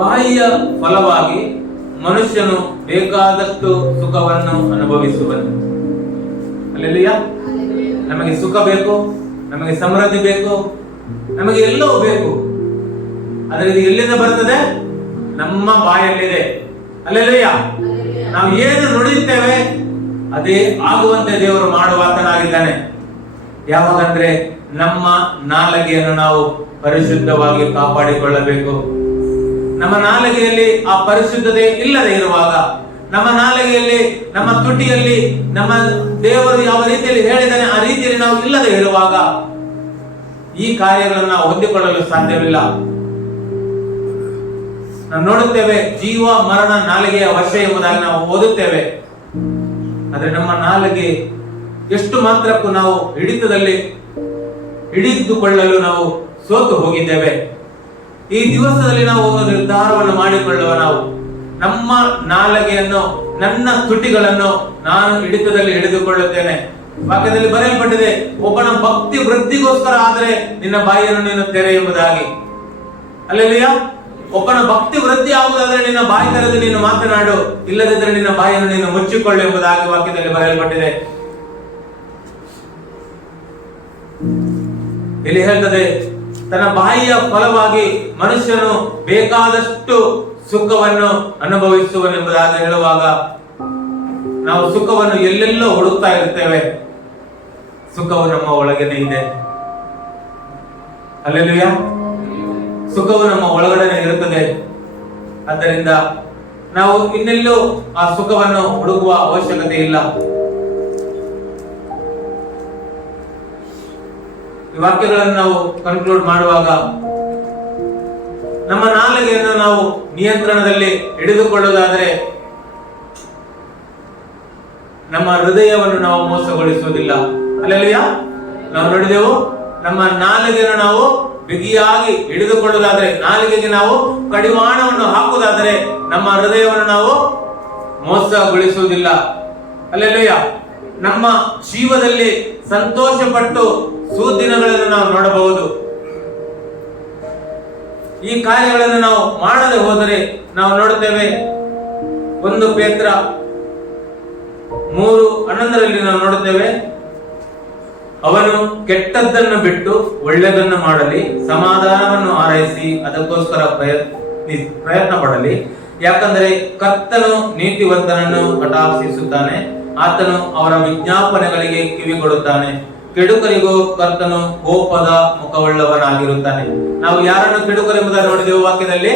ಬಾಯಿಯ ಫಲವಾಗಿ ಮನುಷ್ಯನು ಬೇಕಾದಷ್ಟು ಸುಖವನ್ನು ಅನುಭವಿಸುವನು. ಅಲ್ಲೆಲ್ಲೂಯ್ಯ. ನಮಗೆ ಸುಖ ಬೇಕು, ನಮಗೆ ಸಮೃದ್ಧಿ ಬೇಕು, ನಮಗೆ ಎಲ್ಲವೂ ಬೇಕು. ಆದರೆ ಇದು ಎಲ್ಲಿಂದ ಬರ್ತದೆ? ನಮ್ಮ ಬಾಯಲ್ಲಿದೆ. ಅಲ್ಲೆಲ್ಲೂಯ್ಯ. ನಾವು ಏನು ನುಡಿಯುತ್ತೇವೆ ಅದೇ ಆಗುವಂತೆ ದೇವರು ಮಾಡುವಾತನಾಗಿದ್ದಾನೆ. ಯಾವಾಗಂದ್ರೆ ನಮ್ಮ ನಾಲಿಗೆಯನ್ನು ನಾವು ಪರಿಶುದ್ಧವಾಗಿ ಕಾಪಾಡಿಕೊಳ್ಳಬೇಕು. ನಮ್ಮ ನಾಲಿಗೆಯಲ್ಲಿ ಆ ಪರಿಶುದ್ಧತೆ ಇಲ್ಲದೆ ಇರುವಾಗ, ನಮ್ಮ ನಾಲಿಗೆಯಲ್ಲಿ, ನಮ್ಮ ತುಟಿಯಲ್ಲಿ ನಮ್ಮ ದೇವರು ಯಾವ ರೀತಿಯಲ್ಲಿ ಹೇಳಿದ್ದಾನೆ ಆ ರೀತಿಯಲ್ಲಿ ನಾವು ಇಲ್ಲದೆ ಇರುವಾಗ ಈ ಕಾರ್ಯಗಳನ್ನು ನಾವು ಹೊಂದಿಕೊಳ್ಳಲು ಸಾಧ್ಯವಿಲ್ಲ. ನಾವು ನೋಡುತ್ತೇವೆ, ಜೀವ ಮರಣ ನಾಲಿಗೆಯ ವಶ ಎಂಬುದಾಗಿ ನಾವು ಓದುತ್ತೇವೆ. ಆದ್ರೆ ನಮ್ಮ ನಾಲಿಗೆ ಎಷ್ಟು ಮಾತ್ರಕ್ಕೂ ನಾವು ಹಿಡಿದುಕೊಳ್ಳಲು ನಾವು ಸೋತು ಹೋಗಿದ್ದೇವೆ. ಈ ದಿವಸದಲ್ಲಿ ನಾವು ಒಂದು ನಿರ್ಧಾರವನ್ನು ಮಾಡಿಕೊಳ್ಳುವ. ನಾವು ನಮ್ಮ ನಾಲಿಗೆಯನ್ನು, ನನ್ನ ತುಟಿಗಳನ್ನು ನಾನು ಹಿಡಿತದಲ್ಲಿ ಹಿಡಿದುಕೊಳ್ಳುತ್ತೇನೆ. ವಾಕ್ಯದಲ್ಲಿ ಬರೆಯಲ್ಪಟ್ಟಿದೆ, ಒಬ್ಬನ ಭಕ್ತಿ ವೃದ್ಧಿಗೋಸ್ಕರ ಆದರೆ ನಿನ್ನ ಬಾಯಿಯನ್ನು ನೀನು ತೆರೆ ಎಂಬುದಾಗಿ. ಅಲ್ಲೆಲ್ಲೂಯ್ಯ. ಒಬ್ಬನ ಭಕ್ತಿ ವೃದ್ಧಿ ಆಗುವುದಾದ್ರೆ ನಿನ್ನ ಬಾಯಿ ತೆರೆದು ನೀನು ಮಾತನಾಡು, ಇಲ್ಲದಿದ್ದರೆ ನಿನ್ನ ಬಾಯಿಯನ್ನು ನೀನು ಮುಚ್ಚಿಕೊಳ್ಳು ಎಂಬುದಾಗಿ ವಾಕ್ಯದಲ್ಲಿ ಬರೆಯಲ್ಪಟ್ಟಿದೆ. ಇಲ್ಲಿ ಹೇಳ್ತದೆ, ತನ್ನ ಬಾಯಿಯ ಫಲವಾಗಿ ಮನುಷ್ಯನು ಬೇಕಾದಷ್ಟು ಸುಖವನ್ನು ಅನುಭವಿಸುವನೆಂಬುದಾಗಿ ಹೇಳುವಾಗ ನಾವು ಸುಖವನ್ನು ಎಲ್ಲೆಲ್ಲೋ ಹುಡುಕ್ತಾ ಇರ್ತೇವೆ. ಸುಖವು ನಮ್ಮ ಒಳಗನೆ ಇದೆ. ಅಲ್ಲೆಲ್ಲೂಯ್ಯ. ಸುಖವು ನಮ್ಮ ಒಳಗಡೆ ಇರುತ್ತದೆ. ಆದ್ದರಿಂದ ನಾವು ಇನ್ನೆಲ್ಲೂ ಆ ಸುಖವನ್ನು ಹುಡುಕುವ ಅವಶ್ಯಕತೆ ಇಲ್ಲ. ಈ ವಾಕ್ಯಗಳನ್ನು ನಾವು ಕನ್ಕ್ಲೂಡ್ ಮಾಡುವಾಗ ನಮ್ಮ ನಾಲಿಗೆಯನ್ನು ನಾವು ನಿಯಂತ್ರಣದಲ್ಲಿ ಹಿಡಿದುಕೊಳ್ಳುವುದಾದರೆ ನಮ್ಮ ಹೃದಯವನ್ನು ನಾವು ಮೋಸಗೊಳಿಸುವುದಿಲ್ಲ. ಅಲ್ಲೆಲ್ಲೂಯ್ಯ. ನಾವು ನೋಡಿದೆವು, ನಮ್ಮ ನಾಲಿಗೆಯನ್ನು ನಾವು ಬಿಗಿಯಾಗಿ ಹಿಡಿದುಕೊಳ್ಳುವುದಾದರೆ, ನಾಲಿಗೆಗೆ ನಾವು ಕಡಿವಾಣವನ್ನು ಹಾಕುವುದಾದರೆ ನಮ್ಮ ಹೃದಯವನ್ನು ನಾವು ಮೋಸಗೊಳಿಸುವುದಿಲ್ಲ. ಅಲ್ಲೆಲ್ಲೂಯ್ಯ. ನಮ್ಮ ಜೀವದಲ್ಲಿ ಸಂತೋಷ ಪಟ್ಟು ಸುದಿನಗಳನ್ನು ನಾವು ನೋಡಬಹುದು. ಈ ಕಾರ್ಯಗಳನ್ನು ನಾವು ಮಾಡದೆ ಹೋದರೆ ನಾವು ನೋಡುತ್ತೇವೆ, 1 ಪೇತ್ರ 3:11 ನಾವು ನೋಡುತ್ತೇವೆ, ಅವನು ಕೆಟ್ಟದ್ದನ್ನು ಬಿಟ್ಟು ಒಳ್ಳೆಯದನ್ನು ಮಾಡಲಿ, ಸಮಾಧಾನವನ್ನು ಆರೈಸಿ ಅದಕ್ಕೋಸ್ಕರ ಪ್ರಯತ್ನ ಪಡಲಿ. ಯಾಕಂದರೆ ಕರ್ತನು ನೀತಿವಂತನನ್ನು ಕಟಾಕ್ಷಿಸುತ್ತಾನೆ, ಆತನು ಅವರ ವಿಜ್ಞಾಪನೆಗಳಿಗೆ ಕಿವಿಗೊಡುತ್ತಾನೆ. ಕೆಡುಕರಿಗೂ ಕರ್ತನು ಕೋಪದ ಮುಖವುಳ್ಳವನಾಗಿರುತ್ತಾನೆ. ನಾವು ಯಾರನ್ನು ಕೆಡುಕರೆಂಬುದನ್ನು ನೋಡಿದೆವು ವಾಕ್ಯದಲ್ಲಿ.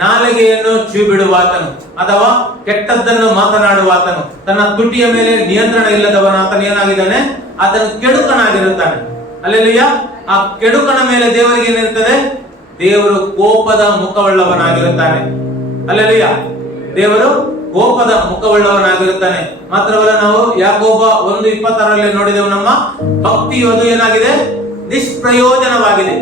ನಾಲಿಗೆಯನ್ನು ಚೂಬಿಡುವಾತನು ಅಥವಾ ಕೆಟ್ಟದ್ದನ್ನು ಮಾತನಾಡುವಾತನು, ತನ್ನ ತುಟಿಯ ಮೇಲೆ ನಿಯಂತ್ರಣ ಇಲ್ಲದವನು ಆತನು ಏನಾಗಿದ್ದಾನೆ? ಆತನು ಕೆಡುಕನಾಗಿರುತ್ತಾನೆ. ಅಲ್ಲೆಲ್ಲೂಯ್ಯ. ಆ ಕೆಡುಕನ ಮೇಲೆ ದೇವರಿಗೆ ಏನಿರ್ತದೆ? ದೇವರು ಕೋಪದ ಮುಖವುಳ್ಳವನಾಗಿರುತ್ತಾನೆ. ಅಲ್ಲೆಲ್ಲೂಯ್ಯ. ದೇವರು ಕೋಪದ ಮುಖವುಳ್ಳವನಾಗಿರುತ್ತಾನೆ. ಮಾತ್ರವಲ್ಲ, ನಾವು ಯಾಕೋಬ 1:26 ನೋಡಿದೆವು, ನಮ್ಮ ಭಕ್ತಿಯು ಅದು ಏನಾಗಿದೆ? ನಿಷ್ಪ್ರಯೋಜನವಾಗಿದೆ.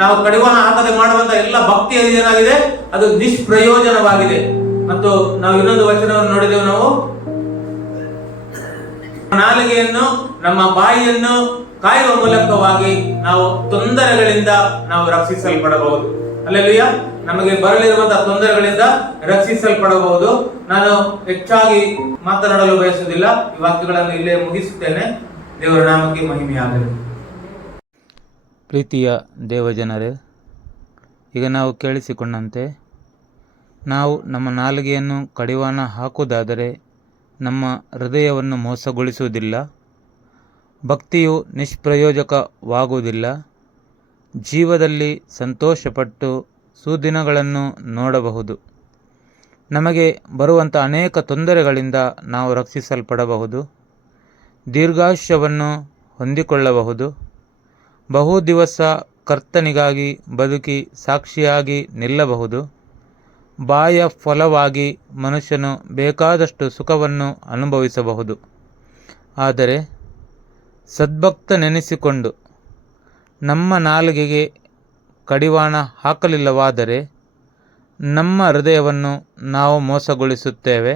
ನಾವು ಕಡಿವಾಣ ಹಾಕದೆ ಮಾಡುವಂತ ಎಲ್ಲ ಭಕ್ತಿ ಏನಾಗಿದೆ? ಅದು ನಿಷ್ಪ್ರಯೋಜನವಾಗಿದೆ. ಮತ್ತು ನಾವು ಇನ್ನೊಂದು ವಚನವನ್ನು ನೋಡಿದೆವು, ನಾವು ನಾಲಿಗೆಯನ್ನು, ನಮ್ಮ ಬಾಯಿಯನ್ನು ಕಾಯುವ ಮೂಲಕವಾಗಿ ನಾವು ತೊಂದರೆಗಳಿಂದ ನಾವು ರಕ್ಷಿಸಲ್ಪಡಬಹುದು. ಅಲ್ಲೆಲ್ಲೂಯ್ಯ. ನಮಗೆ ಬರಲಿರುವಂತಹ ತೊಂದರೆಗಳಿಂದ ರಕ್ಷಿಸಲ್ಪಡಬಹುದು. ನಾನು ಹೆಚ್ಚಾಗಿ ಮಾತನಾಡಲು ಬಯಸುವುದಿಲ್ಲ. ಈ ವಾಕ್ಯಗಳನ್ನು ಇಲ್ಲೇ ಮುಗಿಸುತ್ತೇನೆ. ದೇವರ ನಾಮಕ್ಕೆ ಮಹಿಮೆಯಾಗಲಿ. ಪ್ರೀತಿಯ ದೇವಜನರೇ, ಈಗ ನಾವು ಕೇಳಿಸಿಕೊಂಡಂತೆ ನಾವು ನಮ್ಮ ನಾಲಿಗೆಯನ್ನು ಕಡಿವಾಣ ಹಾಕುವುದಾದರೆ ನಮ್ಮ ಹೃದಯವನ್ನು ಮೋಸಗೊಳಿಸುವುದಿಲ್ಲ, ಭಕ್ತಿಯು ನಿಷ್ಪ್ರಯೋಜಕವಾಗುವುದಿಲ್ಲ, ಜೀವದಲ್ಲಿ ಸಂತೋಷಪಟ್ಟು ಸುದಿನಗಳನ್ನು ನೋಡಬಹುದು. ನಮಗೆ ಬರುವಂಥ ಅನೇಕ ತೊಂದರೆಗಳಿಂದ ನಾವು ರಕ್ಷಿಸಲ್ಪಡಬಹುದು, ದೀರ್ಘಾಯುಷ್ಯವನ್ನು ಹೊಂದಿಕೊಳ್ಳಬಹುದು, ಬಹು ದಿವಸ ಕರ್ತನಿಗಾಗಿ ಬದುಕಿ ಸಾಕ್ಷಿಯಾಗಿ ನಿಲ್ಲಬಹುದು, ಬಾಯ ಫಲವಾಗಿ ಮನುಷ್ಯನು ಬೇಕಾದಷ್ಟು ಸುಖವನ್ನು ಅನುಭವಿಸಬಹುದು. ಆದರೆ ಸದ್ಭಕ್ತನೆನಿಸಿಕೊಂಡು ನಮ್ಮ ನಾಲಿಗೆಗೆ ಕಡಿವಾಣ ಹಾಕಲಿಲ್ಲವಾದರೆ ನಮ್ಮ ಹೃದಯವನ್ನು ನಾವು ಮೋಸಗೊಳಿಸುತ್ತೇವೆ.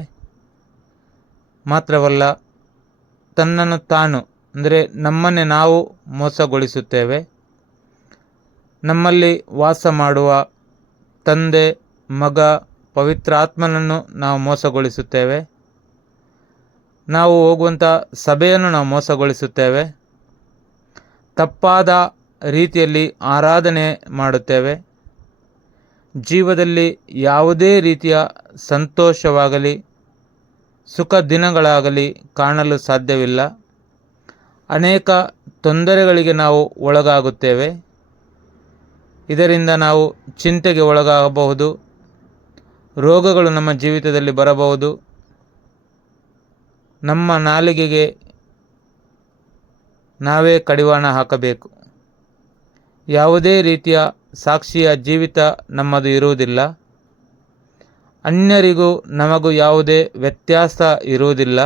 ಮಾತ್ರವಲ್ಲ, ತನ್ನನ್ನು ತಾನು ಅಂದರೆ ನಮ್ಮನ್ನೇ ನಾವು ಮೋಸಗೊಳಿಸುತ್ತೇವೆ. ನಮ್ಮಲ್ಲಿ ವಾಸ ಮಾಡುವ ತಂದೆ, ಮಗ, ಪವಿತ್ರಾತ್ಮನನ್ನು ನಾವು ಮೋಸಗೊಳಿಸುತ್ತೇವೆ. ನಾವು ಹೋಗುವಂಥ ಸಭೆಯನ್ನು ನಾವು ಮೋಸಗೊಳಿಸುತ್ತೇವೆ. ತಪ್ಪಾದ ರೀತಿಯಲ್ಲಿ ಆರಾಧನೆ ಮಾಡುತ್ತೇವೆ. ಜೀವದಲ್ಲಿ ಯಾವುದೇ ರೀತಿಯ ಸಂತೋಷವಾಗಲಿ ಸುಖ ದಿನಗಳಾಗಲಿ ಕಾಣಲು ಸಾಧ್ಯವಿಲ್ಲ. ಅನೇಕ ತೊಂದರೆಗಳಿಗೆ ನಾವು ಒಳಗಾಗುತ್ತೇವೆ. ಇದರಿಂದ ನಾವು ಚಿಂತೆಗೆ ಒಳಗಾಗಬಹುದು, ರೋಗಗಳು ನಮ್ಮ ಜೀವಿತದಲ್ಲಿ ಬರಬಹುದು. ನಮ್ಮ ನಾಲಿಗೆಗೆ ನಾವೇ ಕಡಿವಾಣ ಹಾಕಬೇಕು. ಯಾವುದೇ ರೀತಿಯ ಸಾಕ್ಷಿಯ ಜೀವಿತ ನಮ್ಮದು ಇರುವುದಿಲ್ಲ. ಅನ್ಯರಿಗೂ ನಮಗೂ ಯಾವುದೇ ವ್ಯತ್ಯಾಸ ಇರುವುದಿಲ್ಲ.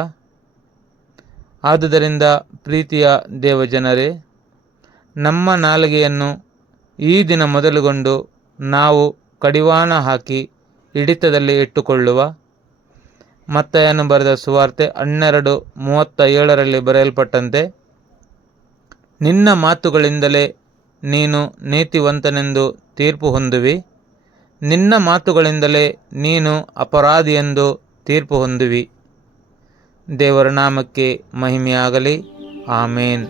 ಆದುದರಿಂದ ಪ್ರೀತಿಯ ದೇವಜನರೇ, ನಮ್ಮ ನಾಲಿಗೆಯನ್ನು ಈ ದಿನ ಮೊದಲುಗೊಂಡು ನಾವು ಕಡಿವಾಣ ಹಾಕಿ ಹಿಡಿತದಲ್ಲಿ ಇಟ್ಟುಕೊಳ್ಳುವ. ಮತ್ತಾಯನು ಬರೆದ ಸುವಾರ್ತೆ 12:37 ಬರೆಯಲ್ಪಟ್ಟಂತೆ, ನಿನ್ನ ಮಾತುಗಳಿಂದಲೇ ನೀನು ನೀತಿವಂತನೆಂದು ತೀರ್ಪು ಹೊಂದುವಿ, ನಿನ್ನ ಮಾತುಗಳಿಂದಲೇ ನೀನು ಅಪರಾಧಿಯೆಂದು ತೀರ್ಪು ಹೊಂದುವಿ. ದೇವರ ನಾಮಕ್ಕೆ ಮಹಿಮೆಯಾಗಲಿ. ಆಮೇನ್.